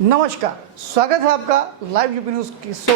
नमस्कार, स्वागत है आपका लाइव यूपी न्यूज़ की शो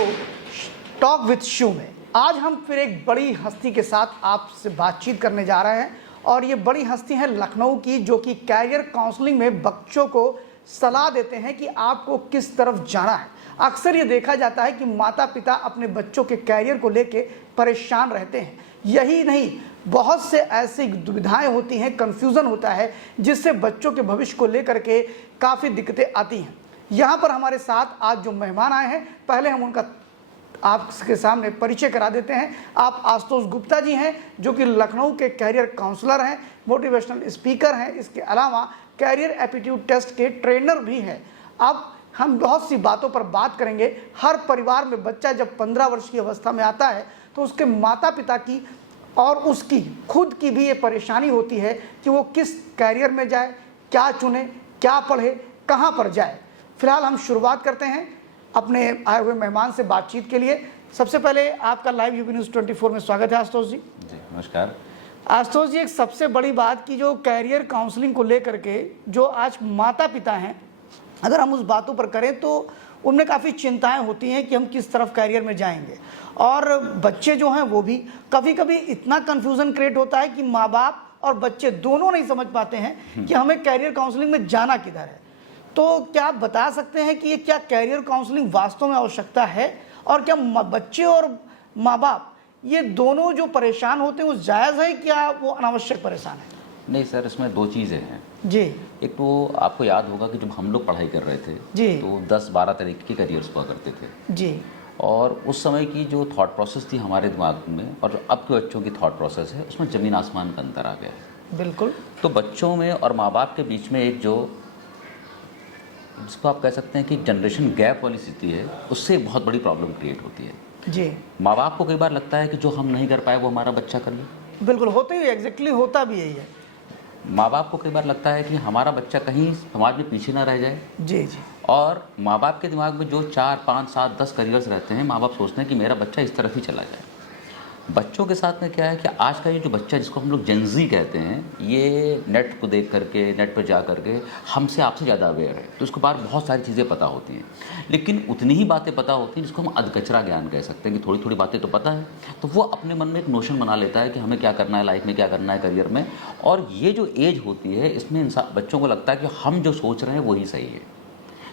टॉक विद शो में। आज हम फिर एक बड़ी हस्ती के साथ आपसे बातचीत करने जा रहे हैं और ये बड़ी हस्ती है लखनऊ की, जो कि कैरियर काउंसलिंग में बच्चों को सलाह देते हैं कि आपको किस तरफ जाना है। अक्सर ये देखा जाता है कि माता पिता अपने बच्चों के कैरियर को लेके परेशान रहते हैं। यही नहीं, बहुत से ऐसी दुविधाएं होती हैं, कन्फ्यूज़न होता है, जिससे बच्चों के भविष्य को लेकर के काफ़ी दिक्कतें आती हैं। यहाँ पर हमारे साथ आज जो मेहमान आए हैं, पहले हम उनका आपके सामने परिचय करा देते हैं। आप आशुतोष गुप्ता जी हैं, जो कि लखनऊ के कैरियर काउंसलर हैं, मोटिवेशनल स्पीकर हैं, इसके अलावा कैरियर एप्टीट्यूड टेस्ट के ट्रेनर भी हैं। अब हम बहुत सी बातों पर बात करेंगे। हर परिवार में बच्चा जब 15 वर्ष की अवस्था में आता है तो उसके माता पिता की और उसकी खुद की भी ये परेशानी होती है कि वो किस कैरियर में जाए, क्या चुने, क्या पढ़े, कहाँ पर जाए। फिलहाल हम शुरुआत करते हैं अपने आए हुए मेहमान से बातचीत के लिए। सबसे पहले आपका लाइव यूपी न्यूज़ 24 में स्वागत है आशुतोष जी। नमस्कार आशुतोष जी, एक सबसे बड़ी बात की जो कैरियर काउंसलिंग को लेकर के जो आज माता पिता हैं, अगर हम उस बातों पर करें तो उनमें काफ़ी चिंताएं होती हैं कि हम किस तरफ कैरियर में जाएंगे। और बच्चे जो हैं वो भी कभी कभी इतना कन्फ्यूज़न क्रिएट होता है कि माँ बाप और बच्चे दोनों नहीं समझ पाते हैं कि हमें कैरियर काउंसलिंग में जाना किधर है। तो क्या आप बता सकते हैं कि ये क्या कैरियर काउंसलिंग वास्तव में आवश्यकता है, और क्या बच्चे और माँ बाप ये दोनों जो परेशान होते हैं वो जायज़ है, क्या वो अनावश्यक परेशान है? नहीं सर, इसमें दो चीज़ें हैं जी। एक तो आपको याद होगा कि जब हम लोग पढ़ाई कर रहे थे जी तो 10-12 तरीके के करियर्स हुआ करते थे जी। और उस समय की जो थॉट प्रोसेस थी हमारे दिमाग में और अब के बच्चों की थॉट प्रोसेस है, उसमें ज़मीन आसमान का अंतर आ गया है। बिल्कुल। तो बच्चों में और माँ बाप के बीच में एक जो जिसको आप कह सकते हैं कि जनरेशन गैप वाली स्थिति है, उससे एक बहुत बड़ी प्रॉब्लम क्रिएट होती है। जी। माँ बाप को कई बार लगता है कि जो हम नहीं कर पाए वो हमारा बच्चा कर ले। बिल्कुल, होते ही एग्जैक्टली होता भी यही है। माँ बाप को कई बार लगता है कि हमारा बच्चा कहीं समाज में पीछे ना रह जाए। जी जी। और माँ बाप के दिमाग में जो 4, 5, 7, 10 करियर्स रहते हैं, माँ बाप सोचते हैं कि मेरा बच्चा इस तरफ ही चला जाए। बच्चों के साथ में क्या है कि आज का ये जो बच्चा जिसको हम लोग जेनजी कहते हैं, ये नेट को देख करके, नेट पर जा करके हमसे आपसे ज़्यादा अवेयर है, तो इसको बाहर बहुत सारी चीज़ें पता होती हैं, लेकिन उतनी ही बातें पता होती हैं जिसको हम अधकचरा ज्ञान कह सकते हैं कि थोड़ी थोड़ी बातें तो पता है। तो वो अपने मन में एक नोशन बना लेता है कि हमें क्या करना है लाइफ में, क्या करना है करियर में। और ये जो एज होती है, इसमें इंसान बच्चों को लगता है कि हम जो सोच रहे हैं वही सही है,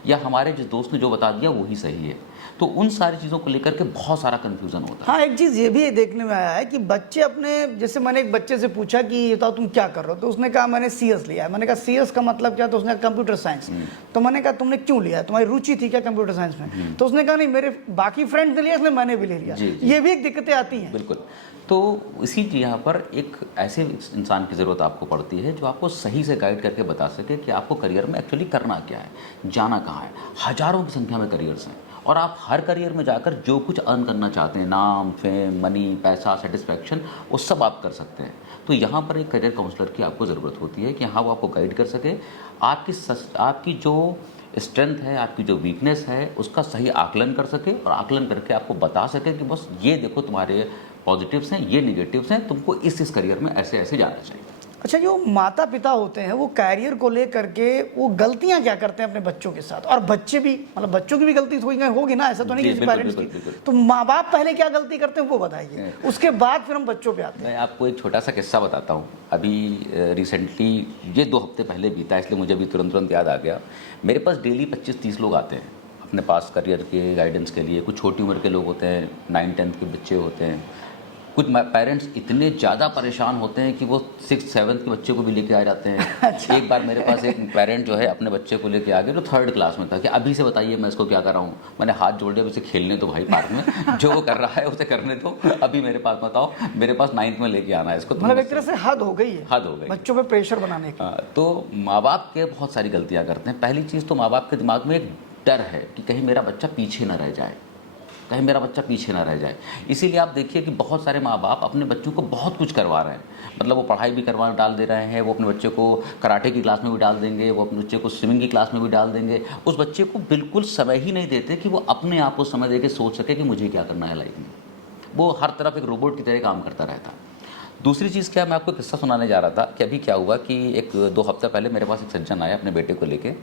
या हमारे जिस दोस्त ने जो बता दिया वही सही है। तो उन सारी चीज़ों को लेकर के बहुत सारा कन्फ्यूज़न होता है। हाँ, एक चीज़ ये भी देखने में आया है कि बच्चे अपने, जैसे मैंने एक बच्चे से पूछा कि ये तो तुम क्या कर रहे हो, तो उसने कहा मैंने CS लिया है। मैंने कहा CS का मतलब क्या? तो उसने कहा कंप्यूटर साइंस। तो मैंने कहा तुमने क्यों लिया? तुम्हारी रुचि थी क्या कंप्यूटर साइंस में? तो उसने कहा नहीं, मेरे बाकी फ्रेंड्स ने लिया इसलिए मैंने भी ले लिया। ये भी एक दिक्कतें आती हैं। बिल्कुल। तो इसी यहाँ पर एक ऐसे इंसान की ज़रूरत आपको पड़ती है जो आपको सही से गाइड करके बता सके कि आपको करियर में एक्चुअली करना क्या है, जाना कहाँ है। हज़ारों की संख्या में करियर्स हैं और आप हर करियर में जाकर जो कुछ अर्न करना चाहते हैं, नाम, फेम, मनी, पैसा, सेटिस्फैक्शन, वो सब आप कर सकते हैं। तो यहाँ पर एक करियर काउंसलर की आपको ज़रूरत होती है कि हाँ, वो आपको गाइड कर सके, आपकी जो स्ट्रेंथ है, आपकी जो वीकनेस है, उसका सही आकलन कर सके और आकलन करके आपको बता सके कि बस ये देखो तुम्हारे पॉजिटिव्स हैं, ये निगेटिव्स हैं, तुमको इस करियर में ऐसे ऐसे जाना चाहिए। अच्छा, जो माता पिता होते हैं वो कैरियर को लेकर के वो गलतियां क्या करते हैं अपने बच्चों के साथ? और बच्चे भी, मतलब बच्चों की भी गलती होगी ना, ऐसा तो नहीं किसी पेरेंट्स की। तो माँ बाप पहले क्या गलती करते हैं वो बताइए, उसके बाद फिर हम बच्चों पे आते हैं। मैं आपको एक छोटा सा किस्सा बताता हूँ। अभी रिसेंटली ये 2 हफ्ते पहले बीता, इसलिए मुझे भी तुरंत याद आ गया। मेरे पास डेली 25-30 लोग आते हैं अपने पास करियर के गाइडेंस के लिए। कुछ छोटी उम्र के लोग होते हैं, 9-10 के बच्चे होते हैं। कुछ पेरेंट्स इतने ज़्यादा परेशान होते हैं कि वो 6th-7th के बच्चे को भी लेके आ जाते हैं। अच्छा। एक बार मेरे पास एक पेरेंट जो है अपने बच्चे को लेके आ गया, जो 3rd क्लास में था, कि अभी से बताइए मैं इसको क्या कर रहा हूँ। मैंने हाथ जोड़ दिया, उसे खेलने दो भाई पार्क में, जो वो कर रहा है उसे करने दो, अभी मेरे पास बताओ, मेरे पास 9th में लेके आना है इसको। मतलब एक तरह से हद हो गई है, हद हो गई बच्चों पे प्रेशर बनाने की। तो माँ बाप के बहुत सारी गलतियाँ करते हैं। पहली चीज़ तो माँ बाप के दिमाग में एक डर है कि कहीं मेरा बच्चा पीछे ना रह जाए, कहीं मेरा बच्चा पीछे ना रह जाए। इसीलिए आप देखिए कि बहुत सारे माँ बाप अपने बच्चों को बहुत कुछ करवा रहे हैं। मतलब वो पढ़ाई भी करवा डाल दे रहे हैं, वो अपने बच्चे को कराटे की क्लास में भी डाल देंगे, वो अपने बच्चे को स्विमिंग की क्लास में भी डाल देंगे। उस बच्चे को बिल्कुल समय ही नहीं देते कि वो अपने आप को समय दे के सोच सके कि मुझे क्या करना है लाइफ में। वो हर तरफ एक रोबोट की तरह काम करता रहता। दूसरी चीज़ क्या, मैं आपको किस्सा सुनाने जा रहा था कि अभी क्या हुआ कि 1-2 हफ्ते पहले मेरे पास एक सज्जन आया अपने बेटे को लेके।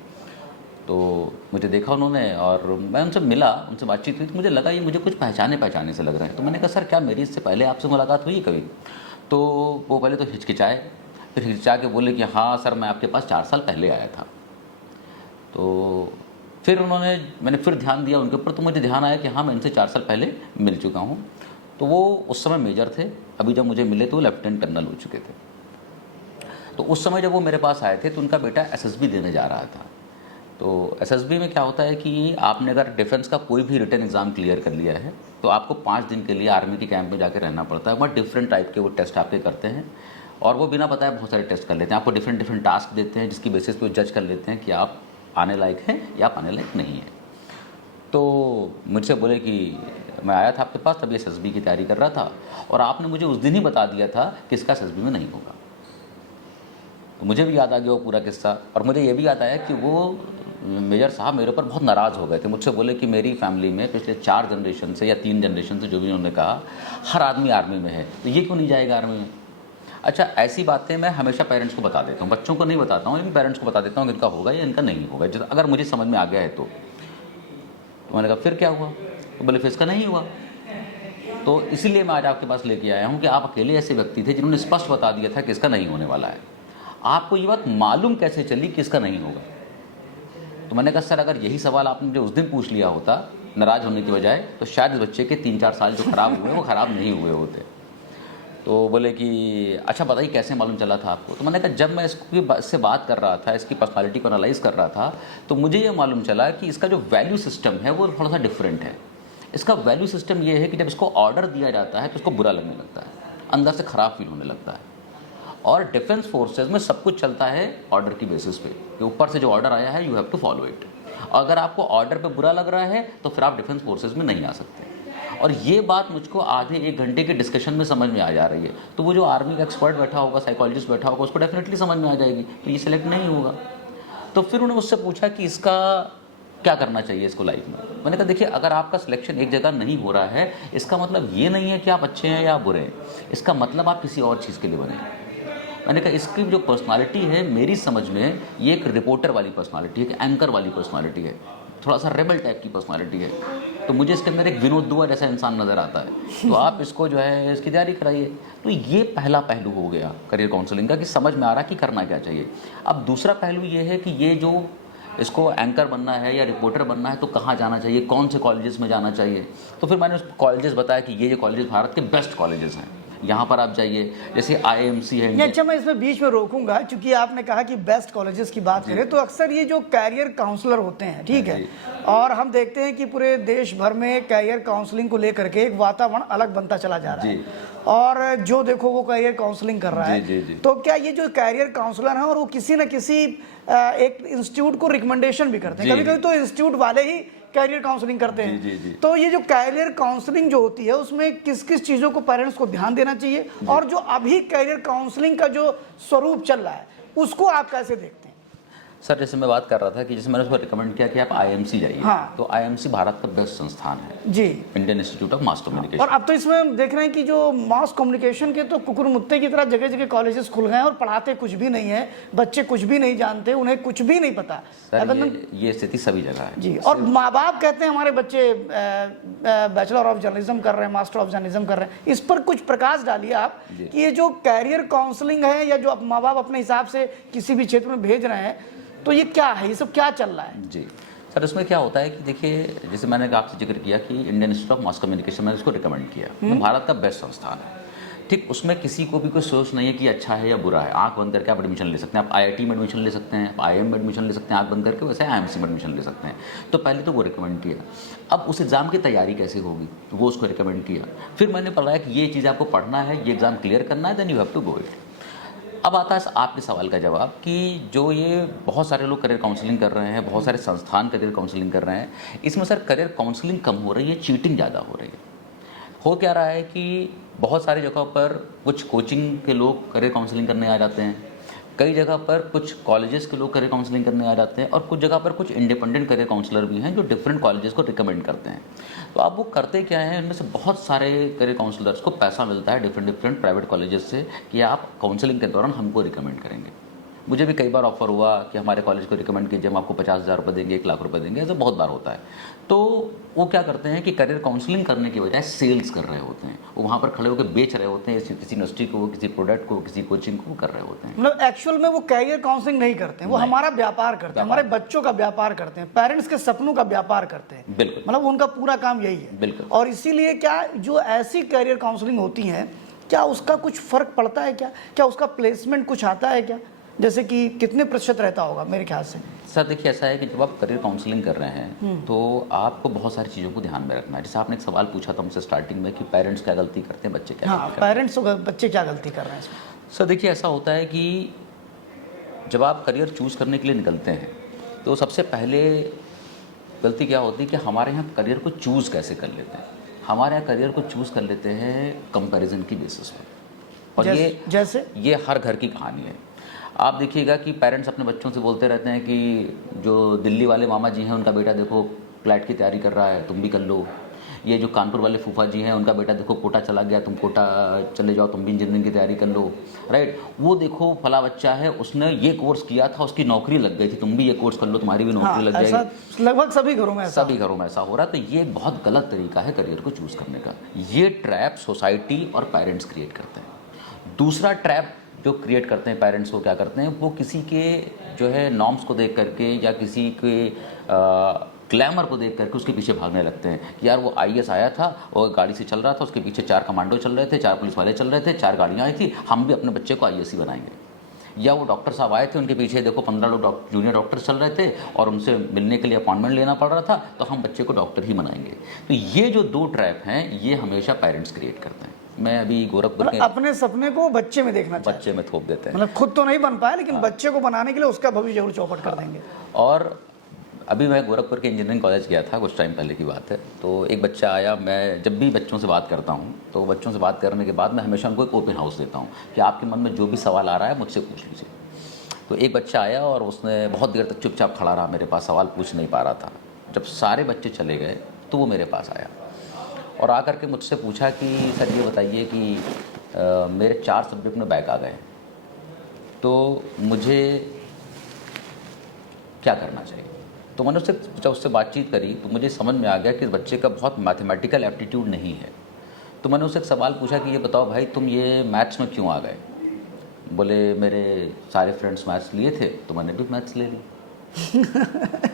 तो मुझे देखा उन्होंने और मैं उनसे मिला, उनसे बातचीत हुई, तो मुझे लगा ये मुझे कुछ पहचाने से लग रहे हैं। तो मैंने कहा सर क्या मेरी इससे पहले आपसे मुलाकात हुई कभी? तो वो पहले तो हिचकिचाए, फिर हिचकिचा के बोले कि हाँ सर मैं आपके पास 4 साल पहले आया था। तो फिर मैंने फिर ध्यान दिया उनके ऊपर, तो मुझे ध्यान आया कि हाँ मैं इनसे 4 साल पहले मिल चुका हूँ। तो वो उस समय मेजर थे, अभी जब मुझे मिले तो वो लेफ्टिनेंट कर्नल हो चुके थे। तो उस समय जब वो मेरे पास आए थे तो उनका बेटा एसएसबी देने जा रहा था। तो एसएसबी में क्या होता है कि आपने अगर डिफेंस का कोई भी रिटन एग्ज़ाम क्लियर कर लिया है तो आपको 5 दिन के लिए आर्मी के कैंप में जाकर रहना पड़ता है। बहुत डिफरेंट टाइप के वो टेस्ट आपके करते हैं और वो बिना बताए बहुत सारे टेस्ट कर लेते हैं। आपको डिफरेंट टास्क देते हैं जिसकी बेसिस पे जज कर लेते हैं कि आप आने लायक हैं या आप आने लायक नहीं हैं। तो मुझसे बोले कि मैं आया था आपके पास, तब ये एसएसबी की तैयारी कर रहा था और आपने मुझे उस दिन ही बता दिया था कि इसका एसएसबी में नहीं होगा। तो मुझे भी याद आ गया वो पूरा किस्सा और मुझे ये भी याद आया कि वो मेजर साहब मेरे ऊपर बहुत नाराज़ हो गए थे। मुझसे बोले कि मेरी फैमिली में पिछले 4 जनरेशन से या 3 जनरेशन से जो भी उन्होंने कहा हर आदमी आर्मी में है, तो ये क्यों नहीं जाएगा आर्मी में? अच्छा, ऐसी बातें मैं हमेशा पेरेंट्स को बता देता हूँ, बच्चों को नहीं बताता हूँ लेकिन पेरेंट्स को बता देता हूँ कि इनका होगा या इनका नहीं होगा, अगर मुझे समझ में आ गया है तो मैंने कहा फिर क्या हुआ? तो बोले फिर इसका नहीं हुआ। तो इसीलिए मैं आज आपके पास लेके आया हूँ कि आप अकेले ऐसे व्यक्ति थे जिन्होंने स्पष्ट बता दिया था कि इसका नहीं होने वाला है। आपको ये बात मालूम कैसे चली कि इसका नहीं होगा? तो मैंने कहा सर अगर यही सवाल आपने मुझे उस दिन पूछ लिया होता नाराज़ होने की बजाय तो शायद इस बच्चे के 3-4 साल जो ख़राब हुए वो ख़राब नहीं हुए होते। तो बोले कि अच्छा बताइए कैसे मालूम चला था आपको? तो मैंने कहा जब मैं इससे बात कर रहा था, इसकी पर्सनालिटी को एनालाइज कर रहा था तो मुझे ये मालूम चला कि इसका जो वैल्यू सिस्टम है वो थोड़ा सा डिफरेंट है। इसका वैल्यू सिस्टम ये है कि जब इसको ऑर्डर दिया जाता है तो उसको बुरा लगने लगता है, अंदर से ख़राब फील होने लगता है। और डिफेंस फोर्सेज में सब कुछ चलता है ऑर्डर की बेसिस पे कि ऊपर से जो ऑर्डर आया है you have to follow it. अगर आपको ऑर्डर पे बुरा लग रहा है तो फिर आप डिफेंस फोर्सेज में नहीं आ सकते। और ये बात मुझको आधे 1 घंटे के डिस्कशन में समझ में आ जा रही है। तो वो जो आर्मी का एक्सपर्ट बैठा होगा, साइकोलॉजिस्ट बैठा होगा, उसको डेफिनेटली समझ में आ जाएगी, तो ये सिलेक्ट नहीं होगा। तो फिर उन्होंने मुझसे पूछा कि इसका क्या करना चाहिए इसको लाइफ में। मैंने कहा देखिए अगर आपका सिलेक्शन एक जगह नहीं हो रहा है इसका मतलब ये नहीं है कि आप अच्छे हैं या आप बुरे हैं, इसका मतलब आप किसी और चीज़ के लिए बने। मैंने कहा इसकी जो पर्सनालिटी है मेरी समझ में ये एक रिपोर्टर वाली पर्सनालिटी है, एक एंकर वाली पर्सनालिटी है, थोड़ा सा रेबल टाइप की पर्सनालिटी है। तो मुझे इसके अंदर एक विनोद दुआ जैसा इंसान नज़र आता है, तो आप इसको जो है इसकी तैयारी कराइए। तो ये पहला पहलू हो गया करियर काउंसलिंग का कि समझ में आ रहा कि करना क्या चाहिए। अब दूसरा पहलू ये है कि ये जो इसको एंकर बनना है या रिपोर्टर बनना है तो कहाँ जाना चाहिए, कौन से कॉलेजेस में जाना चाहिए। तो फिर मैंने उस कॉलेजेस बताया कि ये कॉलेजेस भारत के बेस्ट कॉलेजेस हैं, यहाँ पर आप जाइए, जैसे आईएमसी है। अच्छा, मैं इसमें बीच में रोकूंगा क्योंकि आपने कहा कि बेस्ट कॉलेजेस की बात करें तो अक्सर ये जो कैरियर काउंसलर होते हैं, ठीक है, और हम देखते हैं कि पूरे देश भर में कैरियर काउंसलिंग को लेकर के एक वातावरण अलग बनता चला जा रहा है और जो देखो वो कैरियर काउंसलिंग कर रहा है। तो क्या ये जो कैरियर काउंसलर हैं और वो किसी न किसी एक इंस्टीट्यूट को रिकमेंडेशन भी करते हैं, कभी कभी तो इंस्टीट्यूट वाले ही कैरियर काउंसलिंग करते हैं। तो ये जो कैरियर काउंसलिंग जो होती है उसमें किस किस चीज़ों को पेरेंट्स को ध्यान देना चाहिए और जो अभी कैरियर काउंसलिंग का जो स्वरूप चल रहा है उसको आप कैसे देखते हैं? सर जैसे मैं बात कर रहा था कि जैसे मैंने उसको रिकमेंड किया कि आप आईएमसी जाइए। हाँ। तो आईएमसी भारत का बेस्ट संस्थान है जी, Indian Institute of Mass Communication. और अब तो इसमें हम देख रहे हैं कि जो मास कम्युनिकेशन के तो कुकुर मुत्ते की तरह जगह जगह कॉलेजेस खुल गए हैं और पढ़ाते कुछ भी नहीं है, बच्चे कुछ भी नहीं जानते, उन्हें कुछ भी नहीं पता। ये स्थिति सभी जगह है जी, और माँ बाप कहते हैं हमारे बच्चे बैचलर ऑफ जर्नलिज्म कर रहे हैं, मास्टर ऑफ जर्नलिज्म कर रहे हैं। इस पर कुछ प्रकाश डालिए आप कि ये जो कैरियर काउंसलिंग है या जो माँ बाप अपने हिसाब से किसी भी क्षेत्र में भेज रहे हैं तो ये क्या है, ये सब क्या चल रहा है? जी सर, इसमें क्या होता है कि देखिए जैसे मैंने आपसे जिक्र किया कि Indian Institute of Mass communication मैंने इसको रिकमेंड किया, तो भारत का बेस्ट संस्थान है। ठीक, उसमें किसी को भी कोई सोच नहीं है कि अच्छा है या बुरा है। आंख बंद करके आप एडमिशन ले सकते हैं, आप आईआईटी में एडमिशन ले सकते हैं, आप आईएम में एडमिशन ले सकते हैं आंख बंद करके, वैसे आईएमसी में एडमिशन ले सकते हैं। तो पहले तो वो रिकमेंड किया। अब उस एग्ज़ाम की तैयारी कैसे होगी तो वो उसको रिकमेंड किया। फिर मैंने पढ़ाया कि ये चीज़ आपको पढ़ना है, ये एग्ज़ाम क्लियर करना है, then you have to go it. अब आता है आपके सवाल का जवाब कि जो ये बहुत सारे लोग करियर काउंसलिंग कर रहे हैं, बहुत सारे संस्थान करियर काउंसलिंग कर रहे हैं, इसमें सर करियर काउंसलिंग कम हो रही है, चीटिंग ज़्यादा हो रही है। हो क्या रहा है कि बहुत सारी जगहों पर कुछ कोचिंग के लोग करियर काउंसलिंग करने आ जाते हैं, कई जगह पर कुछ कॉलेजेस के लोग करियर काउंसलिंग करने आ जाते हैं और कुछ जगह पर कुछ इंडिपेंडेंट करियर काउंसलर भी हैं जो डिफरेंट कॉलेजेस को रिकमेंड करते हैं। तो आप वो करते क्या हैं, इनमें से बहुत सारे करियर काउंसलर्स को पैसा मिलता है डिफरेंट प्राइवेट कॉलेजेस से कि आप काउंसलिंग के दौरान हमको रिकमेंड करेंगे। मुझे भी कई बार ऑफर हुआ कि हमारे कॉलेज को रिकमेंड कीजिए, हम आपको 50,000 रुपये देंगे, 1 लाख रुपये देंगे, ऐसा बहुत बार होता है। तो वो क्या करते हैं कि करियर काउंसलिंग करने की बजाय सेल्स कर रहे होते हैं, वो वहाँ पर खड़े होकर बेच रहे होते हैं किसी यूनिवर्सिटी को, किसी प्रोडक्ट को, किसी कोचिंग को कर रहे होते हैं। मतलब एक्चुअल में वो कैरियर काउंसलिंग नहीं करते हैं, वो हमारा व्यापार करते हैं, हमारे बच्चों का व्यापार करते हैं, पेरेंट्स के सपनों का व्यापार करते हैं। बिल्कुल, मतलब उनका पूरा काम यही है। बिल्कुल। और इसीलिए क्या जो ऐसी कैरियर काउंसलिंग होती है, क्या उसका कुछ फर्क पड़ता है? क्या उसका प्लेसमेंट कुछ आता है क्या? जैसे कि कितने प्रतिशत रहता होगा मेरे ख्याल से? सर देखिए, ऐसा है कि जब आप करियर काउंसलिंग कर रहे हैं तो आपको बहुत सारी चीज़ों को ध्यान में रखना है। जैसे आपने एक सवाल पूछा था मुझसे स्टार्टिंग में कि पेरेंट्स क्या गलती करते हैं, बच्चे क्या हाँ, गलती करते हैं। पेरेंट्स बच्चे क्या गलती कर रहे हैं इसमें? सर देखिए, ऐसा होता है कि जब आप करियर चूज़ करने के लिए निकलते हैं तो सबसे पहले गलती क्या होती है कि हमारे यहाँ करियर को चूज़ कैसे कर लेते हैं। हमारे यहाँ करियर को चूज़ कर लेते हैं कंपैरिजन की बेसिस पर, और ये हर घर की कहानी है। आप देखिएगा कि पेरेंट्स अपने बच्चों से बोलते रहते हैं कि जो दिल्ली वाले मामा जी हैं उनका बेटा देखो क्लैट की तैयारी कर रहा है, तुम भी कर लो। ये जो कानपुर वाले फूफा जी हैं उनका बेटा देखो कोटा चला गया, तुम कोटा चले जाओ, तुम भी इंजीनियरिंग की तैयारी कर लो, राइट। वो देखो फला बच्चा है, उसने ये कोर्स किया था, उसकी नौकरी लग गई थी, तुम भी ये कोर्स कर लो, तुम्हारी भी नौकरी लग जाएगी। लगभग सभी घरों में ऐसा हो रहा है। तो ये बहुत गलत तरीका है करियर को चूज़ करने का। ये ट्रैप सोसाइटी और पेरेंट्स क्रिएट करते हैं। दूसरा ट्रैप जो क्रिएट करते हैं पेरेंट्स, को क्या करते हैं, वो किसी के जो है नॉर्म्स को देख करके या किसी के ग्लैमर को देख करके उसके पीछे भागने लगते हैं कि यार वो आईएएस आया था और गाड़ी से चल रहा था, उसके पीछे 4 कमांडो चल रहे थे, 4 पुलिस वाले चल रहे थे, 4 गाड़ियाँ आई थी, हम भी अपने बच्चे को आईएएस ही बनाएंगे। या वो डॉक्टर साहब आए थे, उनके पीछे देखो 15 लोग जूनियर डॉक्टर चल रहे थे और उनसे मिलने के लिए अपॉइंटमेंट लेना पड़ रहा था, तो हम बच्चे को डॉक्टर ही बनाएंगे। तो ये जो 2 ट्रैप हैं ये हमेशा पेरेंट्स क्रिएट करते हैं। मैं अभी गोरखपुर के अपने सपने को बच्चे में देखना चाहते हैं, बच्चे में थोप देते हैं। मतलब खुद तो नहीं बन पाए लेकिन बच्चे को बनाने के लिए उसका भविष्य जरूर चौपट कर देंगे। और अभी मैं गोरखपुर के इंजीनियरिंग कॉलेज गया था, कुछ टाइम पहले की बात है। तो एक बच्चा आया, मैं जब भी बच्चों से बात करता हूँ तो बच्चों से बात करने के बाद मैं हमेशा उनको एक ओपन हाउस देता हूँ कि आपके मन में जो भी सवाल आ रहा है मुझसे पूछ लीजिए। तो एक बच्चा आया और उसने बहुत देर तक चुपचाप खड़ा रहा, मेरे पास सवाल पूछ नहीं पा रहा था। जब सारे बच्चे चले गए तो वो मेरे पास आया और आकर के मुझसे पूछा कि सर ये बताइए कि मेरे 4 सब्जेक्ट में बैक आ गए, तो मुझे क्या करना चाहिए। तो मैंने जब उससे बातचीत करी तो मुझे समझ में आ गया कि इस बच्चे का बहुत मैथमेटिकल एप्टीट्यूड नहीं है। तो मैंने उससे एक सवाल पूछा कि ये बताओ भाई, तुम ये मैथ्स में क्यों आ गए। बोले मेरे सारे फ्रेंड्स मैथ्स लिए थे तो मैंने भी मैथ्स ले ली।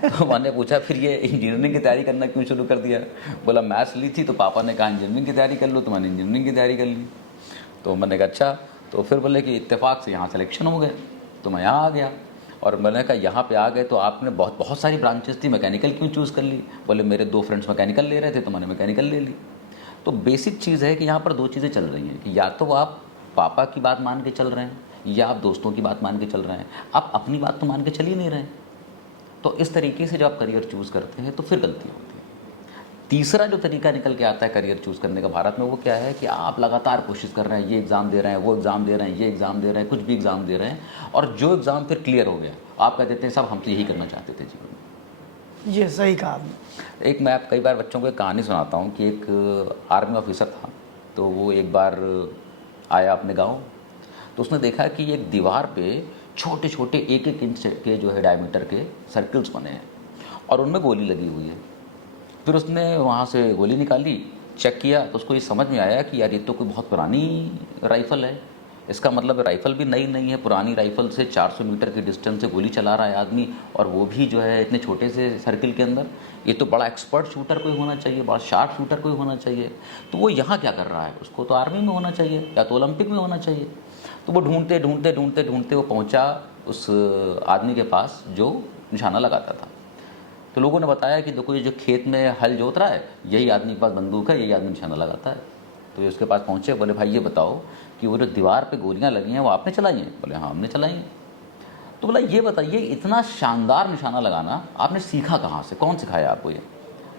तो मैंने पूछा फिर ये इंजीनियरिंग की तैयारी करना क्यों शुरू कर दिया। बोला मैथ्स ली थी तो पापा ने कहा इंजीनियरिंग की तैयारी कर लो, तो मैंने इंजीनियरिंग की तैयारी कर ली। तो मैंने कहा अच्छा। तो फिर बोले कि इत्तेफाक से यहाँ सिलेक्शन हो गए, तो मैं यहाँ आ गया। और मैंने कहा यहाँ पे आ गए तो आपने बहुत सारी ब्रांचेस थी, मैकेनिकल क्यों चूज़ कर ली। बोले मेरे 2 फ्रेंड्स मैकेनिकल ले रहे थे तो मैंने मैकेनिकल ले ली। तो बेसिक चीज़ है कि यहाँ पर 2 चीज़ें चल रही हैं कि या तो आप पापा की बात मान के चल रहे हैं या आप दोस्तों की बात मान के चल रहे हैं, आप अपनी बात तो मान के चल ही नहीं रहे हैं। तो इस तरीके से जब आप करियर चूज़ करते हैं तो फिर गलती होती है। तीसरा जो तरीका निकल के आता है करियर चूज़ करने का भारत में, वो क्या है कि आप लगातार कोशिश कर रहे हैं, ये एग्ज़ाम दे रहे हैं, वो एग्ज़ाम दे रहे हैं, ये एग्ज़ाम दे रहे हैं, कुछ भी एग्ज़ाम दे रहे हैं, और जो एग्ज़ाम फिर क्लियर हो गया आप कह देते हैं सब हम तो यही करना चाहते थे जीवन में। ये सही कहा आपने। एक मैं कई बार बच्चों को एक कहानी सुनाता हूँ कि एक आर्मी ऑफिसर था, तो वो एक बार आया अपने गाँव, तो उसने देखा कि एक दीवार पे छोटे छोटे 1-1 इंच के जो है डायमीटर के सर्कल्स बने हैं और उनमें गोली लगी हुई है। फिर उसने वहाँ से गोली निकाली, चेक किया तो उसको ये समझ में आया कि यार ये तो कोई बहुत पुरानी राइफ़ल है। इसका मतलब राइफ़ल भी नई नहीं है, पुरानी राइफ़ल से 400 मीटर के डिस्टेंस से गोली चला रहा है आदमी, और वो भी जो है इतने छोटे से सर्किल के अंदर। ये तो बड़ा एक्सपर्ट शूटर कोई होना चाहिए, बड़ा शार्प शूटर कोई होना चाहिए। तो वो यहाँ क्या कर रहा है, उसको तो आर्मी में होना चाहिए या तो ओलंपिक में होना चाहिए। तो वो ढूंढते ढूंढते ढूंढते ढूंढते वो पहुंचा उस आदमी के पास जो निशाना लगाता था। तो लोगों ने बताया कि देखो ये जो खेत में हल जोत रहा है यही आदमी के पास बंदूक है, यही आदमी निशाना लगाता है। तो ये उसके पास पहुंचे, बोले भाई ये बताओ कि वो जो दीवार पे गोलियां लगी हैं वो आपने चलाई हैं। बोले हाँ हमने चलाई हैं। तो बोला ये बताइए इतना शानदार निशाना लगाना आपने सीखा कहाँ से, कौन सिखाया आपको ये।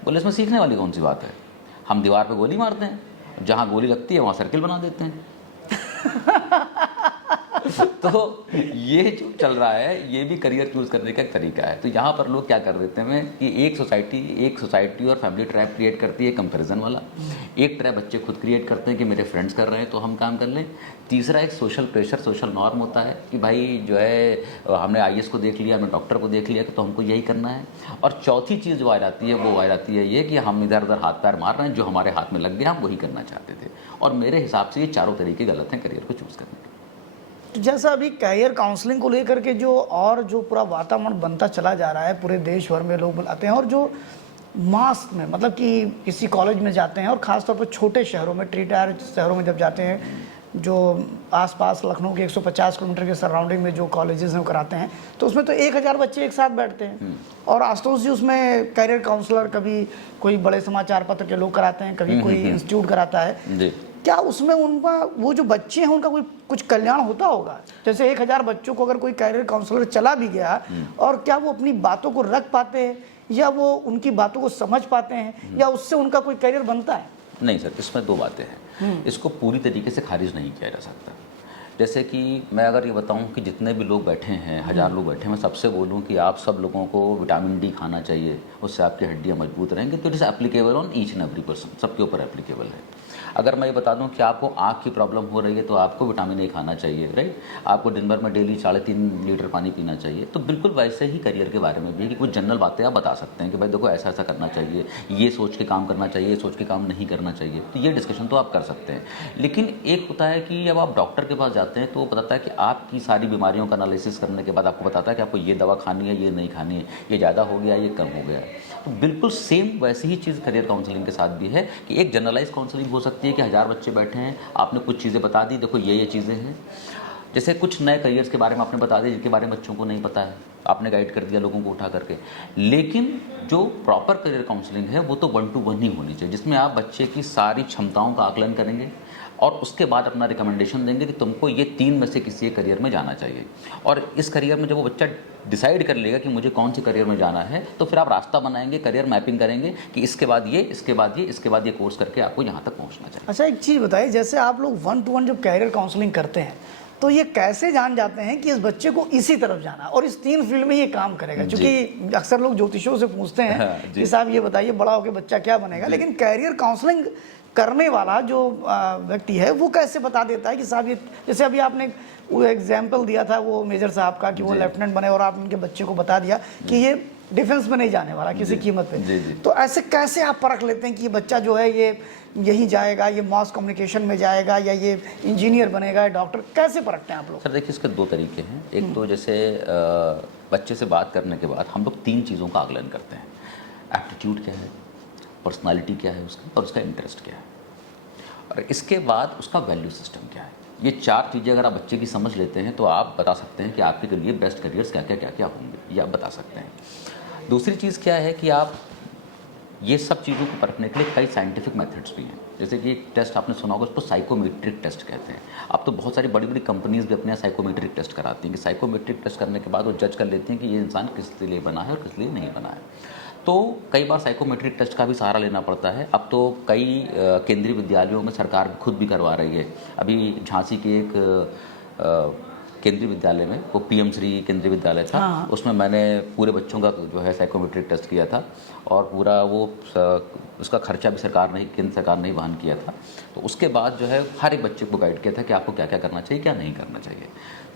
बोले इसमें सीखने वाली कौन सी बात है, हम दीवार पर गोली मारते हैं, जहाँ गोली लगती है वहाँ सर्किल बना देते हैं। तो ये जो चल रहा है ये भी करियर चूज करने का एक तरीका है। तो यहाँ पर लोग क्या कर देते हैं कि एक सोसाइटी और फैमिली ट्रैप क्रिएट करती है कंपैरिजन वाला, एक ट्रैप बच्चे खुद क्रिएट करते हैं कि मेरे फ्रेंड्स कर रहे हैं तो हम काम कर लें। तीसरा एक सोशल प्रेशर, सोशल नॉर्म होता है कि भाई जो है हमने आईएएस को देख लिया, हमने डॉक्टर को देख लिया तो हमको यही करना है। और चौथी चीज़ जो आ जाती है वो आ जाती है ये कि हम इधर उधर हाथ पैर मार रहे हैं, जो हमारे हाथ में लग गया हम वही करना चाहते थे। और मेरे हिसाब से ये चारों तरीके गलत हैं करियर को चूज़ करने के। तो जैसा अभी कैरियर काउंसलिंग को लेकर के जो पूरा वातावरण बनता चला जा रहा है, पूरे देश भर में लोग आते हैं और जो मास में मतलब कि किसी कॉलेज में जाते हैं और ख़ासतौर पर छोटे शहरों में, ट्री टायर शहरों में जब जाते हैं, जो आसपास लखनऊ के 150 किलोमीटर के सराउंडिंग में जो कॉलेजेस हैं वो कराते हैं, तो उसमें तो 1000 बच्चे एक साथ बैठते हैं। और आशुतोष जी उसमें कैरियर काउंसलर कभी कोई बड़े समाचार पत्र के लोग कराते हैं, कभी कोई इंस्टीट्यूट कराता है जी। क्या उसमें उनका वो जो बच्चे हैं उनका कोई कुछ कल्याण होता होगा? जैसे 1000 बच्चों को अगर कोई कैरियर काउंसलर चला भी गया और क्या वो अपनी बातों को रख पाते हैं या वो उनकी बातों को समझ पाते हैं या उससे उनका कोई कैरियर बनता है? नहीं सर, इसमें दो बातें हैं। इसको पूरी तरीके से खारिज नहीं किया जा सकता। जैसे कि मैं अगर ये बताऊं कि जितने भी लोग बैठे हैं, 1000 लोग बैठे हैं, मैं सबसे बोलूं कि आप सब लोगों को विटामिन डी खाना चाहिए, उससे आपकी हड्डियां मजबूत रहेंगी, तो it is applicable on each and every person, सबके ऊपर एप्लीकेबल है। अगर मैं ये बता दूं कि आपको आँख की प्रॉब्लम हो रही है तो आपको विटामिन ए खाना चाहिए, राइट। आपको दिन भर में डेली 3.5 लीटर पानी पीना चाहिए। तो बिल्कुल वैसे ही करियर के बारे में भी कि कुछ जनरल बातें आप बता सकते हैं कि भाई देखो ऐसा ऐसा करना चाहिए, ये सोच के काम करना चाहिए, ये सोच के काम नहीं करना चाहिए। तो ये डिस्कशन तो आप कर सकते हैं। लेकिन एक होता है कि जब आप डॉक्टर के पास जाते हैं तो वो बताता है कि आपकी सारी बीमारियों का एनालिसिस करने के बाद आपको बताता है कि आपको ये दवा खानी है, ये नहीं खानी है, ये ज़्यादा हो गया, ये कम हो गया। तो बिल्कुल सेम वैसी ही चीज़ करियर काउंसलिंग के साथ भी है कि एक जनरलाइज काउंसलिंग हो सकती है कि 1000 बच्चे बैठे हैं, आपने कुछ चीज़ें बता दी, देखो ये चीज़ें हैं। जैसे कुछ नए करियर्स के बारे में आपने बता दिया जिनके बारे में बच्चों को नहीं पता है, आपने गाइड कर दिया लोगों को उठा करके। लेकिन जो प्रॉपर करियर काउंसलिंग है वो तो 1 to 1 ही होनी चाहिए, जिसमें आप बच्चे की सारी क्षमताओं का आकलन करेंगे और उसके बाद अपना रिकमेंडेशन देंगे कि तुमको ये 3 में से किसी एक करियर में जाना चाहिए। और इस करियर में जब वो बच्चा डिसाइड कर लेगा कि मुझे कौन से करियर में जाना है, तो फिर आप रास्ता बनाएंगे, करियर मैपिंग करेंगे कि इसके बाद ये, इसके बाद ये, इसके बाद ये कोर्स करके आपको यहाँ तक पहुँचना चाहिए। अच्छा, एक चीज़ बताइए, जैसे आप लोग 1 to 1 जब कैरियर काउंसलिंग करते हैं तो ये कैसे जान जाते हैं कि इस बच्चे को इसी तरफ जाना और इस 3 फील्ड में ये काम करेगा? क्योंकि अक्सर लोग ज्योतिषों से पूछते हैं कि साहब ये बताइए बड़ा होकर बच्चा क्या बनेगा, लेकिन कैरियर काउंसलिंग करने वाला जो व्यक्ति है वो कैसे बता देता है कि साहब ये, जैसे अभी आपने वो एग्जाम्पल दिया था वो मेजर साहब का कि वो लेफ्टिनेंट बने और आप उनके बच्चे को बता दिया कि ये डिफेंस में नहीं जाने वाला किसी कीमत पे, तो ऐसे कैसे आप परख लेते हैं कि ये बच्चा जो है ये यहीं जाएगा, ये मास कम्युनिकेशन में जाएगा या ये इंजीनियर बनेगा, डॉक्टर, कैसे परखते हैं आप लोग? सर देखिए, इसके 2 तरीके हैं। एक तो जैसे बच्चे से बात करने के बाद हम लोग 3 चीज़ों का आकलन करते हैं। एप्टीट्यूड क्या है, पर्सनालिटी क्या है उसकी, और उसका इंटरेस्ट क्या है, और इसके बाद उसका वैल्यू सिस्टम क्या है। ये 4 चीज़ें अगर आप बच्चे की समझ लेते हैं तो आप बता सकते हैं कि आपके लिए बेस्ट करियर्स क्या क्या होंगे, ये आप बता सकते हैं। दूसरी चीज़ क्या है कि आप ये सब चीज़ों को परखने के लिए कई साइंटिफिक मेथड्स भी हैं। जैसे कि एक टेस्ट आपने सुना होगा, उसको साइकोमेट्रिक टेस्ट कहते हैं। अब तो बहुत सारी बड़ी बड़ी कंपनीज भी अपने यहाँ साइकोमेट्रिक टेस्ट कराती हैं कि साइकोमेट्रिक टेस्ट करने के बाद वो जज कर लेते हैं कि ये इंसान किस लिए बना है और किस लिए नहीं बना है। तो कई बार साइकोमेट्रिक टेस्ट का भी सहारा लेना पड़ता है। अब तो कई केंद्रीय विद्यालयों में सरकार खुद भी करवा रही है। अभी झांसी के एक केंद्रीय विद्यालय में, वो PM श्री केंद्रीय विद्यालय था, उसमें मैंने पूरे बच्चों का जो है साइकोमेट्रिक टेस्ट किया था और पूरा वो उसका खर्चा भी केंद्र सरकार ने ही वहन किया था। तो उसके बाद जो है हर एक बच्चे को गाइड किया था कि आपको क्या क्या करना चाहिए, क्या नहीं करना चाहिए।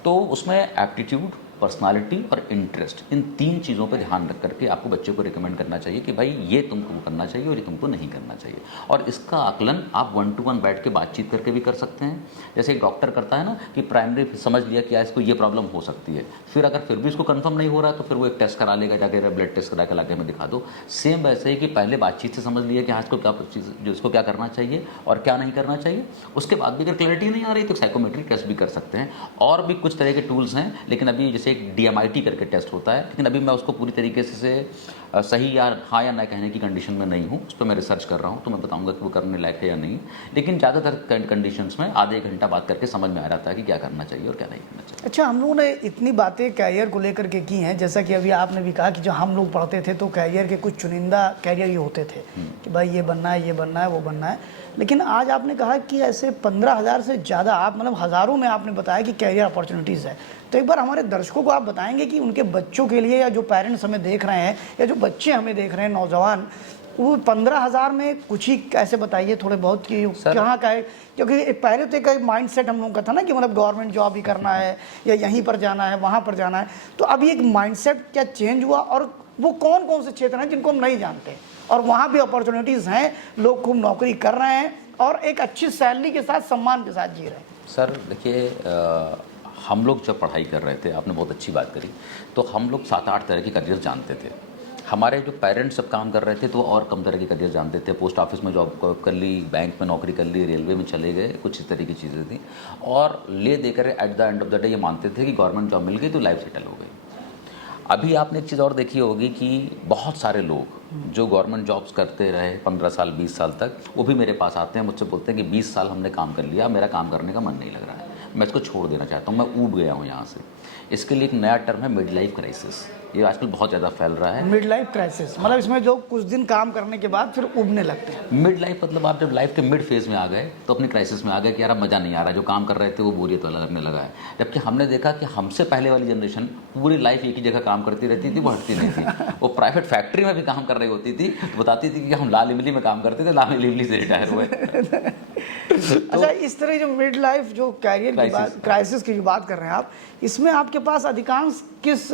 तो उसमें एप्टीट्यूड, पर्सनालिटी और इंटरेस्ट, इन 3 चीज़ों पर ध्यान रख करके आपको बच्चे को रिकमेंड करना चाहिए कि भाई ये तुमको करना चाहिए और ये तुमको नहीं करना चाहिए। और इसका आकलन आप 1 to 1 बैठ के बातचीत करके भी कर सकते हैं। जैसे एक डॉक्टर करता है ना कि प्राइमरी समझ लिया कि इसको ये प्रॉब्लम हो सकती है, फिर अगर फिर भी इसको कंफर्म नहीं हो रहा है तो फिर वो एक टेस्ट करा लेगा, जाके ब्लड टेस्ट करा के लाके हमें दिखा दो। सेम वैसे ही कि पहले बातचीत से समझ लिया कि हाँ इसको क्या चीज़, जो इसको क्या करना चाहिए और क्या नहीं करना चाहिए। उसके बाद भी अगर क्लैरिटी नहीं आ रही तो साइकोमेट्रिक टेस्ट भी कर सकते हैं। और भी कुछ तरह के टूल्स हैं, लेकिन अभी जैसे एक DMIT करके टेस्ट होता है, लेकिन अभी मैं उसको पूरी तरीके से सही या हाँ या ना कहने की कंडीशन में नहीं हूँ, उस पर मैं रिसर्च कर रहा हूँ, तो मैं बताऊँगा कि वो करने लायक है या नहीं। लेकिन ज़्यादातर कंडीशंस में आधे घंटा बात करके समझ में आ जाता है कि क्या करना चाहिए और क्या नहीं करना चाहिए। अच्छा, हम लोगों ने इतनी बातें कैरियर को लेकर के की हैं, जैसा कि अभी आपने भी कहा कि जब हम लोग पढ़ते थे तो कैरियर के कुछ चुनिंदा कैरियर ही होते थे कि भाई ये बनना है, ये बनना है, वो बनना है। लेकिन आज आपने कहा कि ऐसे 15,000 से ज़्यादा, आप मतलब हज़ारों में आपने बताया कि कैरियर अपॉर्चुनिटीज़ है। तो एक बार हमारे दर्शकों को आप बताएंगे कि उनके बच्चों के लिए, या जो पेरेंट्स हमें देख रहे हैं या जो बच्चे हमें देख रहे हैं, नौजवान, वो 15,000 में कुछ ही ऐसे बताइए थोड़े बहुत कि कहाँ का है। क्योंकि पहले तो एक माइंड सेट हम लोगों का था ना कि मतलब गवर्नमेंट जॉब ही करना है या यहीं पर जाना है, वहाँ पर जाना है। तो अभी एक माइंड सेट क्या चेंज हुआ, और वो कौन कौन से क्षेत्र हैं जिनको हम नहीं जानते, और वहाँ भी अपॉर्चुनिटीज़ हैं, लोग खूब नौकरी कर रहे हैं और एक अच्छी सैलरी के साथ, सम्मान के साथ जी रहे हैं। सर देखिए, हम लोग जब पढ़ाई कर रहे थे, आपने बहुत अच्छी बात करी, तो हम लोग 7-8 तरह के करियर जानते थे। हमारे जो पेरेंट्स सब काम कर रहे थे तो और कम तरह के करियर जानते थे। पोस्ट ऑफिस में जॉब कर ली, बैंक में नौकरी कर ली, रेलवे में चले गए, कुछ इस तरह की चीज़ें थी। और ले देकर at the end of the day ये मानते थे कि गवर्नमेंट जॉब मिल गई तो लाइफ सेटल हो गई। अभी आपने एक चीज़ और देखी होगी कि बहुत सारे लोग जो गवर्नमेंट जॉब्स करते रहे 15 साल 20 साल तक, वो भी मेरे पास आते हैं, मुझसे बोलते हैं कि 20 साल हमने काम कर लिया, मेरा काम करने का मन नहीं लग रहा है, मैं इसको छोड़ देना चाहता हूँ, मैं ऊब गया हूँ यहाँ से। इसके लिए एक नया टर्म है मिड लाइफ क्राइसिस। ये आजकल बहुत ज़्यादा फैल रहा है। मिड लाइफ क्राइसिस मतलब इसमें जो कुछ दिन काम करने के बाद फिर उबने लगते हैं। मिड लाइफ मतलब आप जब लाइफ के मिड फेज में आ गए तो अपनी क्राइसिस में आ गए कि यार अब मज़ा नहीं आ रहा, जो काम कर रहे थे वो बोरियत वाला लगने लगा है। जबकि हमने देखा कि हमसे पहले वाली जनरेशन पूरी लाइफ एक ही जगह काम करती रहती थी, वो हटती नहीं थी। वो प्राइवेट फैक्ट्री में भी काम कर रही होती थी, तो बताती थी कि हम लाल इमली में काम करते थे, लाल इमली से रिटायर हुए। अच्छा, इस तरह जो मिड लाइफ जो कैरियर की बात, क्राइसिस की जो बात कर रहे हैं आप, इसमें आपके पास अधिकांश किस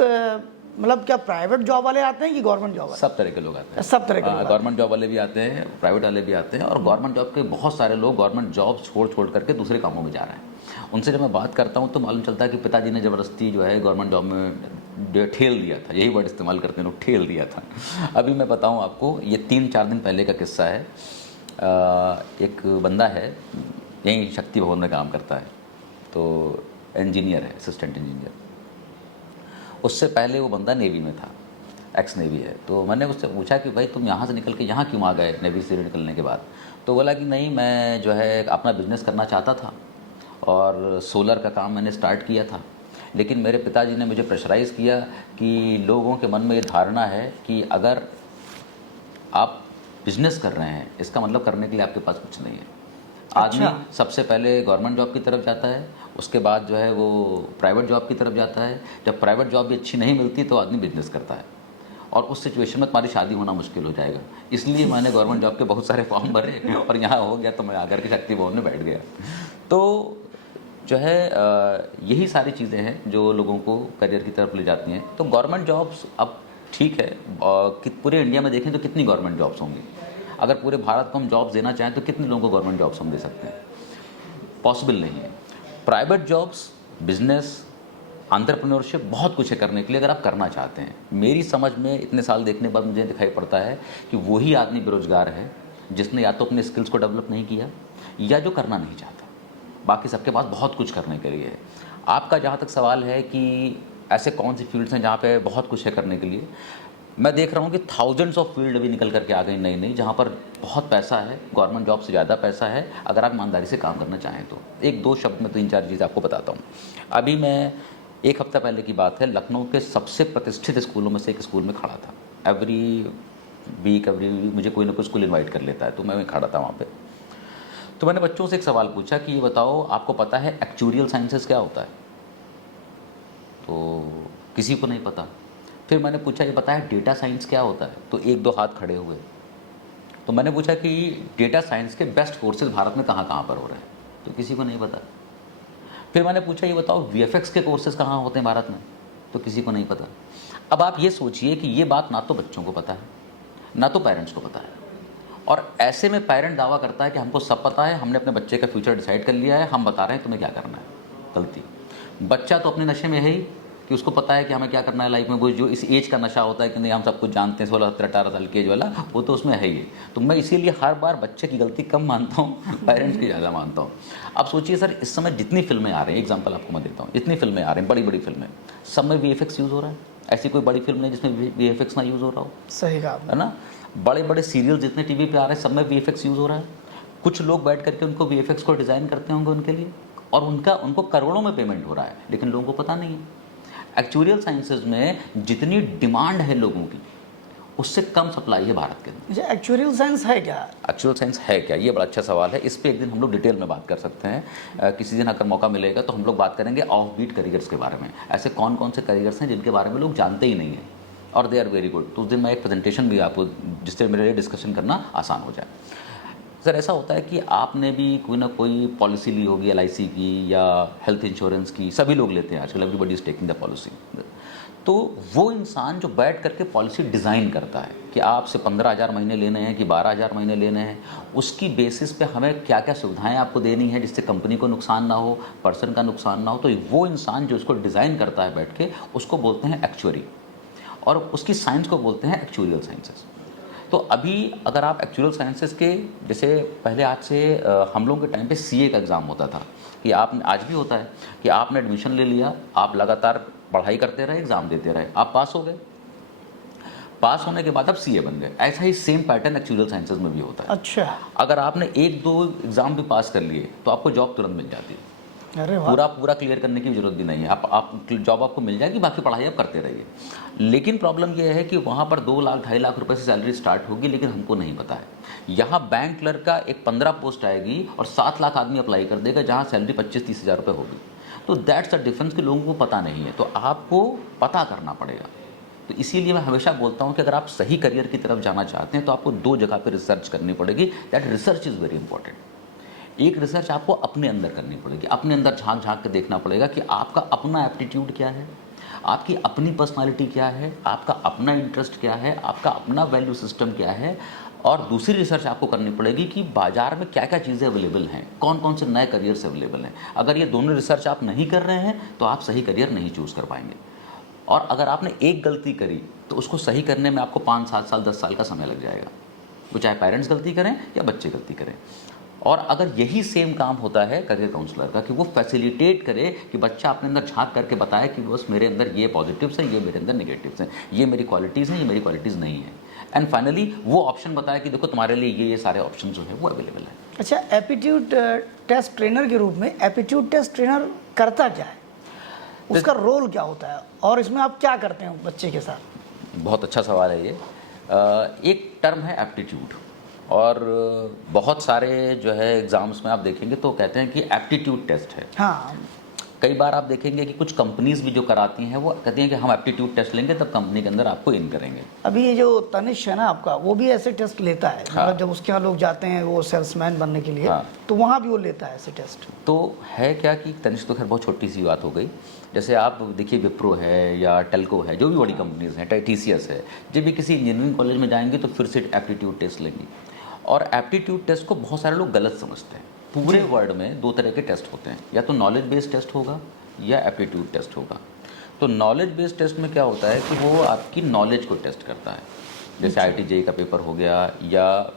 मतलब क्या प्राइवेट जॉब वाले आते हैं कि गवर्नमेंट जॉब वाले? सब तरह के लोग आते हैं, सब तरह के लोग। गवर्नमेंट जॉब वाले भी आते हैं, प्राइवेट वाले भी आते हैं, और गवर्नमेंट जॉब के बहुत सारे लोग गवर्नमेंट जॉब छोड़ करके दूसरे कामों में जा रहे हैं। उनसे जब मैं बात करता हूँ तो मालूम चलता है कि पिताजी ने ज़बरदस्ती जो है गवर्नमेंट जॉब में ठेल दिया था, यही वर्ड इस्तेमाल करते हैं लोग, ठेल दिया था। अभी मैं बताऊँ आपको, ये 3-4 दिन पहले का किस्सा है। एक बंदा है, यहीं शक्ति भवन में काम करता है, तो इंजीनियर है, असिस्टेंट इंजीनियर। उससे पहले वो बंदा नेवी में था, एक्स नेवी है। तो मैंने उससे पूछा कि भाई तुम यहाँ से निकल के यहाँ क्यों आ गए नेवी से निकलने के बाद? तो बोला कि नहीं, मैं जो है अपना बिजनेस करना चाहता था और सोलर का काम मैंने स्टार्ट किया था, लेकिन मेरे पिताजी ने मुझे प्रेशराइज़ किया कि लोगों के मन में ये धारणा है कि अगर आप बिजनेस कर रहे हैं इसका मतलब करने के लिए आपके पास कुछ नहीं है। आदमी सबसे पहले गवर्नमेंट जॉब की तरफ जाता है, उसके बाद जो है वो प्राइवेट जॉब की तरफ जाता है। जब प्राइवेट जॉब भी अच्छी नहीं मिलती तो आदमी बिजनेस करता है, और उस सिचुएशन में तुम्हारी शादी होना मुश्किल हो जाएगा। इसलिए मैंने गवर्नमेंट जॉब के बहुत सारे फॉर्म भरे और यहाँ हो गया तो मैं आकर के शक्ति भवन में बैठ गया। तो जो है यही सारी चीज़ें हैं जो लोगों को करियर की तरफ ले जाती हैं। तो गवर्नमेंट जॉब्स अब ठीक है कि पूरे इंडिया में देखें तो कितनी गवर्नमेंट जॉब्स होंगी? अगर पूरे भारत को हम जॉब्स देना चाहें तो कितने लोगों को गवर्नमेंट जॉब्स हम दे सकते हैं? पॉसिबल नहीं है। प्राइवेट जॉब्स, बिजनेस, एंटरप्रेन्योरशिप, बहुत कुछ है करने के लिए अगर आप करना चाहते हैं। मेरी समझ में इतने साल देखने के बाद मुझे दिखाई पड़ता है कि वही आदमी बेरोजगार है जिसने या तो अपने स्किल्स को डेवलप नहीं किया या जो करना नहीं चाहता। बाकी सबके पास बहुत कुछ करने के लिए है। आपका जहाँ तक सवाल है कि ऐसे कौन सी फील्ड्स हैं जहाँ पे बहुत कुछ है करने के लिए, मैं देख रहा हूँ कि थाउजेंड्स ऑफ फील्ड अभी निकल करके आ गई नई नई, जहाँ पर बहुत पैसा है, गवर्नमेंट जॉब से ज़्यादा पैसा है अगर आप ईमानदारी से काम करना चाहें तो। 1-2 शब्द में 3-4 चीज़ आपको बताता हूँ। अभी मैं 1 हफ्ता पहले की बात है, लखनऊ के सबसे प्रतिष्ठित स्कूलों में से एक स्कूल में खड़ा था। एवरी वीक मुझे कोई ना कोई स्कूल इन्वाइट कर लेता है, तो मैं खड़ा था वहाँ पर। तो मैंने बच्चों से एक सवाल पूछा कि ये बताओ, आपको पता है एक्चुरियल साइंसेस क्या होता है? तो किसी को नहीं पता। फिर मैंने पूछा, ये बताया डेटा साइंस क्या होता है? तो 1-2 हाथ खड़े हुए। तो मैंने पूछा कि डेटा साइंस के बेस्ट कोर्सेज भारत में कहाँ कहाँ पर हो रहे हैं? तो किसी को नहीं पता। फिर मैंने पूछा, ये बताओ वीएफएक्स के कोर्सेज कहाँ होते हैं भारत में? तो किसी को नहीं पता। अब आप ये सोचिए कि ये बात ना तो बच्चों को पता है, ना तो पेरेंट्स को पता है, और ऐसे में पेरेंट दावा करता है कि हमको सब पता है, हमने अपने बच्चे का फ्यूचर डिसाइड कर लिया है, हम बता रहे हैं तुम्हें क्या करना है। गलती। बच्चा तो अपने नशे में है ही कि उसको पता है कि हमें क्या करना है लाइफ में। वो जो इस एज का नशा होता है कि नहीं हम सब कुछ जानते हैं, 16-17-18 साल की एज वाला, वो तो उसमें है ही। तो मैं इसीलिए हर बार बच्चे की गलती कम मानता हूँ, पेरेंट्स की ज़्यादा मानता हूँ। अब सोचिए सर, इस समय जितनी फिल्में आ रही हैं, एग्जाम्पल आपको मैं देता हूँ, जितनी फिल्में आ रही हैं, बड़ी बड़ी फिल्में, सब में वीएफएक्स यूज़ हो रहा है। ऐसी कोई बड़ी फिल्म नहीं जिसमें VFX ना यूज़ हो रहा हो, सही कहा आपने। है ना। बड़े बड़े सीरियल जितने टीवी पे आ रहे हैं सब में VFX यूज़ हो रहा है। कुछ लोग बैठ करके उनको VFX को डिज़ाइन करते होंगे उनके लिए, और उनको करोड़ों में पेमेंट हो रहा है, लेकिन लोगों को पता नहीं है। एक्चुअरियल साइंसेज में जितनी डिमांड है लोगों की, उससे कम सप्लाई है भारत के अंदर। ये एक्चुअल साइंस है क्या? एक्चुअल साइंस है क्या, ये बड़ा अच्छा सवाल है। इस पे एक दिन हम लोग डिटेल में बात कर सकते हैं। किसी दिन अगर मौका मिलेगा तो हम लोग बात करेंगे ऑफ बीट करियर्स के बारे में। ऐसे कौन कौन से करियर्स हैं जिनके बारे में लोग जानते ही नहीं हैं और दे आर वेरी गुड। तो उस दिन मैं एक प्रेजेंटेशन भी आपको, जिससे मेरे लिए डिस्कशन करना आसान हो जाए। सर ऐसा होता है कि आपने भी कोई ना कोई पॉलिसी ली होगी, LIC की या हेल्थ इंश्योरेंस की, सभी लोग लेते हैं आजकल, everybody is taking the policy. तो वो इंसान जो बैठ करके पॉलिसी डिज़ाइन करता है कि आपसे 15,000 महीने लेने हैं कि 12,000 महीने लेने हैं, उसकी बेसिस पे हमें क्या क्या सुविधाएं आपको देनी है जिससे कंपनी को नुकसान ना हो, पर्सन का नुकसान ना हो, तो वो इंसान जो इसको डिज़ाइन करता है बैठ के, उसको बोलते हैं एक्चुअरी, और उसकी साइंस को बोलते हैं एक्चुरियल साइंसेस। तो अभी अगर आप एक्चुअल साइंसेस के, जैसे पहले आज से हम लोगों के टाइम पे CA का एग्ज़ाम होता था, कि आप, आज भी होता है कि आपने एडमिशन ले लिया, आप लगातार पढ़ाई करते रहे, एग्ज़ाम देते रहे, आप पास हो गए, पास होने के बाद आप CA बन गए। ऐसा ही सेम पैटर्न एक्चुअल साइंसेस में भी होता है। अच्छा, अगर आपने 1-2 एग्ज़ाम भी पास कर लिए तो आपको जॉब तुरंत मिल जाती है। अरे वाह। पूरा क्लियर करने की जरूरत भी नहीं है, आप जॉब आपको मिल जाएगी, बाकी पढ़ाई आप करते रहिए। लेकिन प्रॉब्लम यह है कि वहाँ पर 2 लाख 2.5 लाख रुपए से सैलरी स्टार्ट होगी, लेकिन हमको नहीं पता है। यहाँ बैंक क्लर्क का एक 15 पोस्ट आएगी और 7 लाख आदमी अप्लाई कर देगा, जहाँ सैलरी 25-30 हज़ार रुपये होगी। तो दैट्स द डिफरेंस कि लोगों को पता नहीं है, तो आपको पता करना पड़ेगा। तो इसीलिए मैं हमेशा बोलता हूँ कि अगर आप सही करियर की तरफ जाना चाहते हैं तो आपको 2 जगह पर रिसर्च करनी पड़ेगी। That research is very important. एक रिसर्च आपको अपने अंदर करनी पड़ेगी, अपने अंदर झांक झांक के देखना पड़ेगा कि आपका अपना एप्टीट्यूड क्या है, आपकी अपनी पर्सनालिटी क्या है, आपका अपना इंटरेस्ट क्या है, आपका अपना वैल्यू सिस्टम क्या है। और दूसरी रिसर्च आपको करनी पड़ेगी कि बाजार में क्या क्या चीज़ें अवेलेबल हैं, कौन कौन से नए करियर्स अवेलेबल हैं। अगर ये दोनों रिसर्च आप नहीं कर रहे हैं तो आप सही करियर नहीं चूज़ कर पाएंगे। और अगर आपने एक गलती करी तो उसको सही करने में आपको 5-7 साल 10 साल का समय लग जाएगा, वो चाहे पेरेंट्स गलती करें या बच्चे गलती करें। और अगर यही सेम काम होता है करियर काउंसलर का, कि वो फैसिलिटेट करे कि बच्चा अपने अंदर झांक करके बताए कि बस मेरे अंदर ये पॉजिटिव्स हैं, ये मेरे अंदर नेगेटिव्स हैं, ये मेरी क्वालिटीज़ हैं, ये मेरी क्वालिटीज़ नहीं है, एंड फाइनली वो ऑप्शन बताए कि देखो तुम्हारे लिए ये सारे ऑप्शन जो है वो अवेलेबल है। अच्छा, एप्टीट्यूड टेस्ट ट्रेनर के रूप में एप्टीट्यूड टेस्ट ट्रेनर करता क्या है, उसका रोल क्या होता है, और इसमें आप क्या करते हैं बच्चे के साथ? बहुत अच्छा सवाल है ये। एक टर्म है एप्टीट्यूड, और बहुत सारे जो है एग्ज़ाम्स में आप देखेंगे तो कहते हैं कि एप्टीट्यूड टेस्ट है। हाँ, कई बार आप देखेंगे कि कुछ कंपनीज भी जो कराती हैं वो कहती हैं कि हम एप्टीट्यूड टेस्ट लेंगे तब कंपनी के अंदर आपको इन करेंगे। अभी ये जो तनिष्क है ना आपका, वो भी ऐसे टेस्ट लेता है। हाँ। मतलब जब उसके यहाँ लोग जाते हैं वो सेल्समैन बनने के लिए, हाँ। तो वहाँ भी वो लेता है ऐसे टेस्ट। तो है क्या कि तनिष्क तो खैर बहुत छोटी सी बात हो गई। जैसे आप देखिए विप्रो है या टेल्को है, जो भी बड़ी कंपनीज हैं, TCS है, जब भी किसी इंजीनियरिंग कॉलेज में जाएंगे तो फिर से एप्टीट्यूड टेस्ट लेंगे। और एप्टीट्यूड टेस्ट को बहुत सारे लोग गलत समझते हैं। पूरे वर्ल्ड में 2 तरह के टेस्ट होते हैं, या तो नॉलेज बेस्ड टेस्ट होगा या एप्टीट्यूड टेस्ट होगा। तो नॉलेज बेस्ड टेस्ट में क्या होता है कि वो आपकी नॉलेज को टेस्ट करता है, जैसे IIT-JEE का पेपर हो गया या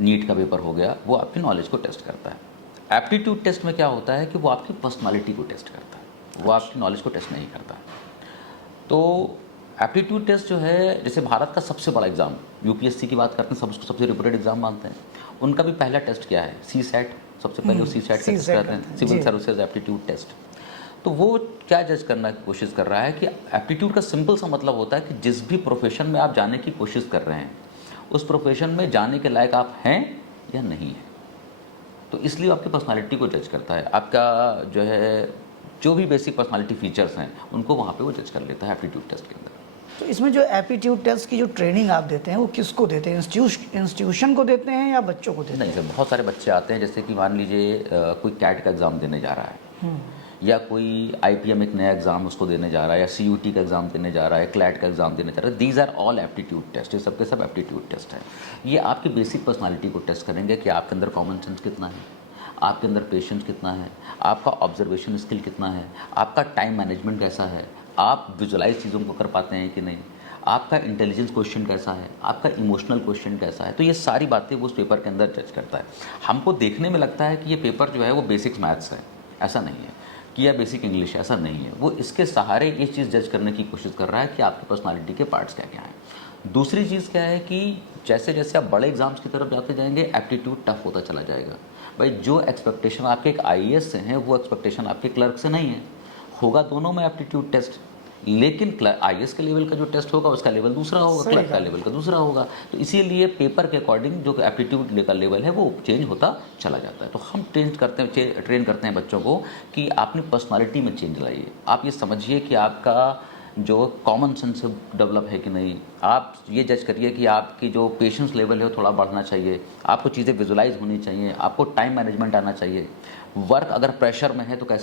नीट का पेपर हो गया, वो आपकी नॉलेज को टेस्ट करता है। एप्टीट्यूड टेस्ट में क्या होता है कि वो आपकी पर्सनालिटी को टेस्ट करता है, वो आपकी नॉलेज को टेस्ट नहीं करता। तो एप्टीट्यूड टेस्ट जो है, जैसे भारत का सबसे बड़ा एग्ज़ाम UPSC की बात करते हैं, सब उसको सबसे रिपोर्टेड एग्ज़ाम मानते हैं। उनका भी पहला टेस्ट क्या है? CSAT। सबसे पहले वो CSAT का टेस्ट करते हैं, सिविल सर्विसेज एप्टीट्यूड टेस्ट। तो वो क्या जज करने की कोशिश कर रहा है कि एप्टीट्यूड का सिंपल सा मतलब होता है कि जिस भी प्रोफेशन में आप जाने की कोशिश कर रहे हैं, उस प्रोफेशन में जाने के लायक आप हैं या नहीं हैं। तो इसलिए आपकी पर्सनालिटी को जज करता है, आपका जो है जो भी बेसिक पर्सनालिटी फीचर्स हैं उनको वहाँ पे वो जज कर लेता है एप्टीट्यूड टेस्ट के अंदर। तो इसमें जो एप्टीट्यूड टेस्ट की जो ट्रेनिंग आप देते हैं वो किसको देते हैं? इंस्टीट्यूशन को देते हैं या बच्चों को देते नहीं हैं? सर, बहुत सारे बच्चे आते हैं, जैसे कि मान लीजिए कोई कैट का एग्ज़ाम देने जा रहा है, या कोई IPM एक नया एग्ज़ाम उसको देने जा रहा है, या CUT का एग्ज़ाम देने जा रहा है, क्लैट का एग्ज़ाम देने जा रहा है। These are all aptitude test, ये सब के सब एप्टीट्यूड टेस्ट है। ये आपकी बेसिक पर्सनालिटी को टेस्ट करेंगे कि आपके अंदर कॉमन सेंस कितना है, आपके अंदर पेशेंस कितना है, आपका ऑब्जर्वेशन स्किल कितना है, आपका टाइम मैनेजमेंट कैसा है, आप विजुअलाइज चीज़ों को कर पाते हैं कि नहीं, आपका इंटेलिजेंस क्वेश्चन कैसा है, आपका इमोशनल क्वेश्चन कैसा है। तो ये सारी बातें वो उस पेपर के अंदर जज करता है। हमको देखने में लगता है कि ये पेपर जो है वो बेसिक्स मैथ्स है, ऐसा नहीं है। कि यह बेसिक इंग्लिश, ऐसा नहीं है। वो इसके सहारे ये चीज़ जज करने की कोशिश कर रहा है कि आपकी पर्सनालिटी के पार्ट्स क्या क्या हैं। दूसरी चीज़ क्या है कि जैसे जैसे आप बड़े एग्जाम्स की तरफ जाते जाएंगे, एप्टीट्यूड टफ होता चला जाएगा। भाई जो एक्सपेक्टेशन आपके एक आईएएस से है वो एक्सपेक्टेशन आपके क्लर्क से नहीं है। होगा दोनों में एप्टीट्यूड टेस्ट, लेकिन आईएएस के लेवल का जो टेस्ट होगा उसका लेवल दूसरा होगा, सही क्लर्क का कहा। लेवल का दूसरा होगा। तो इसीलिए पेपर के अकॉर्डिंग जो एप्टीट्यूड का लेवल है वो चेंज होता चला जाता है। तो हम ट्रेन करते हैं बच्चों को कि अपनी पर्सनालिटी में चेंज लाइए। आप ये समझिए कि आपका जो कॉमन सेंस डेवलप है कि नहीं। आप ये जज करिए कि आपकी जो पेशेंस लेवल है वो थोड़ा बढ़ना चाहिए, आपको चीज़ें विजुलाइज होनी चाहिए, आपको टाइम मैनेजमेंट आना चाहिए। वर्क अगर प्रेशर में है तो कैसे